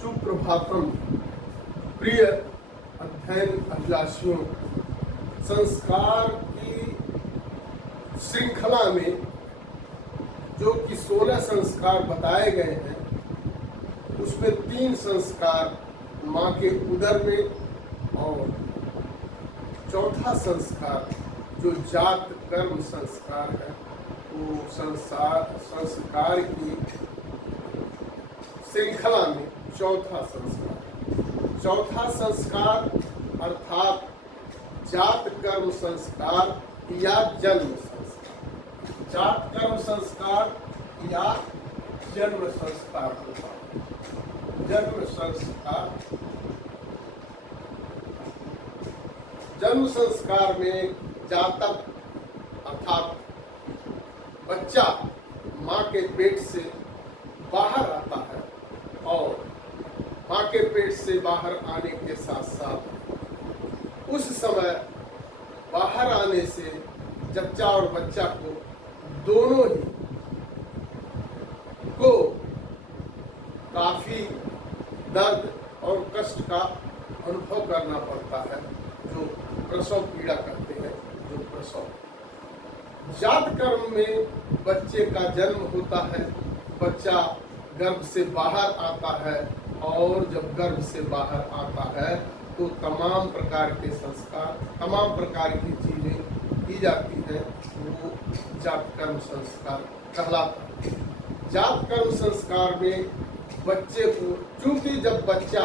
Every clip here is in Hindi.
सुप्रभातम प्रिय अध्ययन अभिलाषियों। संस्कार की श्रृंखला में जो कि 16 संस्कार बताए गए हैं, उसमें 3 संस्कार माँ के उदर में और चौथा संस्कार जो जात कर्म संस्कार है, वो संस्कार की श्रृंखला में चौथा संस्कार अर्थात जात कर्म संस्कार या जन्म संस्कार। जात कर्म संस्कार या जन्म संस्कार होता है। जन्म संस्कार में जातक अर्थात बच्चा माँ के पेट से बाहर आता है और माँ के पेट से बाहर आने के साथ साथ उस समय बाहर आने से जच्चा और बच्चा को दोनों ही को काफी दर्द और कष्ट का अनुभव करना पड़ता है, जो प्रसव पीड़ा कहते हैं। जो प्रसव जात कर्म में बच्चे का जन्म होता है, बच्चा गर्भ से बाहर आता है और जब गर्भ से बाहर आता है तो तमाम प्रकार के संस्कार, तमाम प्रकार की चीजें की जाती हैं, वो जात कर्म संस्कार कहलाता है। जात कर्म संस्कार में बच्चे को, चूंकि जब बच्चा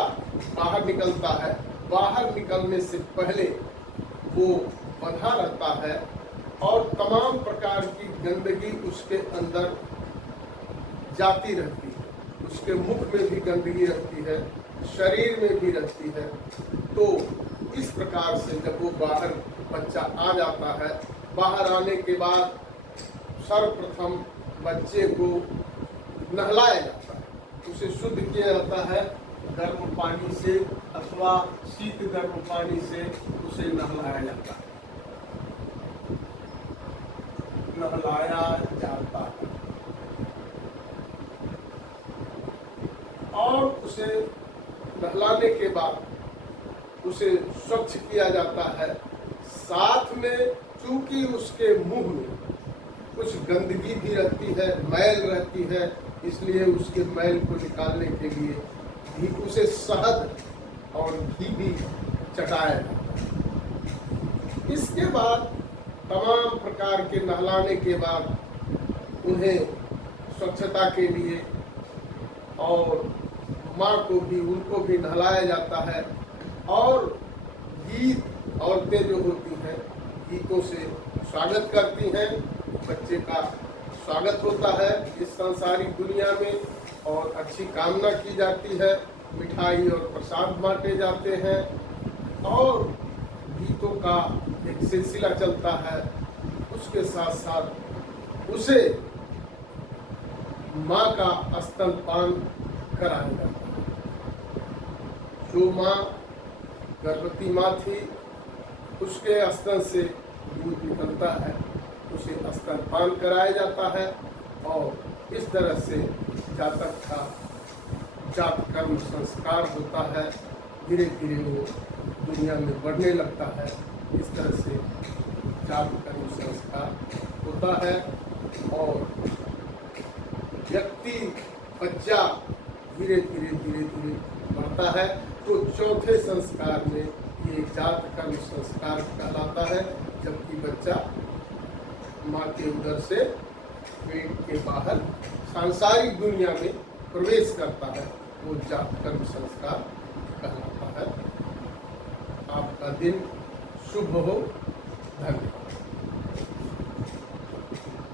बाहर निकलता है, बाहर निकलने से पहले वो बंधा रहता है और तमाम प्रकार की गंदगी उसके अंदर जाती रहती है। उसके मुख में भी गंदगी रहती है, शरीर में भी रहती है। तो इस प्रकार से जब वो बाहर बच्चा आ जाता है, बाहर आने के बाद सर्वप्रथम बच्चे को नहलाया जाता है, उसे शुद्ध किया जाता है गर्म पानी से अथवा शीत गर्म पानी से उसे नहलाया जाता है। और उसे नहलाने के बाद उसे स्वच्छ किया जाता है। साथ में चूंकि उसके मुंह में कुछ गंदगी भी रहती है, मैल रहती है, इसलिए उसके मैल को निकालने के लिए भी उसे शहद और घी भी चटाया जाता है। इसके बाद तमाम प्रकार के नहलाने के बाद उन्हें स्वच्छता के लिए और माँ को भी, उनको भी नहलाया जाता है। और गीत औरतें जो होती हैं, गीतों से स्वागत करती हैं, बच्चे का स्वागत होता है इस सांसारिक दुनिया में और अच्छी कामना की जाती है। मिठाई और प्रसाद बांटे जाते हैं और गीतों का एक सिलसिला चलता है। उसके साथ साथ उसे माँ का स्तनपान कराया जाता है। जो माँ गर्भवती माँ थी, उसके स्तन से दूध निकलता है, उसे स्तनपान कराया जाता है और इस तरह से जातक का जात कर्म संस्कार होता है। धीरे धीरे वो दुनिया में बढ़ने लगता है। इस तरह से जात कर्म संस्कार होता है और व्यक्ति, बच्चा धीरे धीरे बढ़ता है। तो चौथे संस्कार में ये जात कर्म संस्कार कहलाता है, जबकि बच्चा माँ के उदर से पेट के बाहर सांसारिक दुनिया में प्रवेश करता है, वो जात कर्म संस्कार कहलाता है। आपका दिन शुभ हो। धन्यवाद।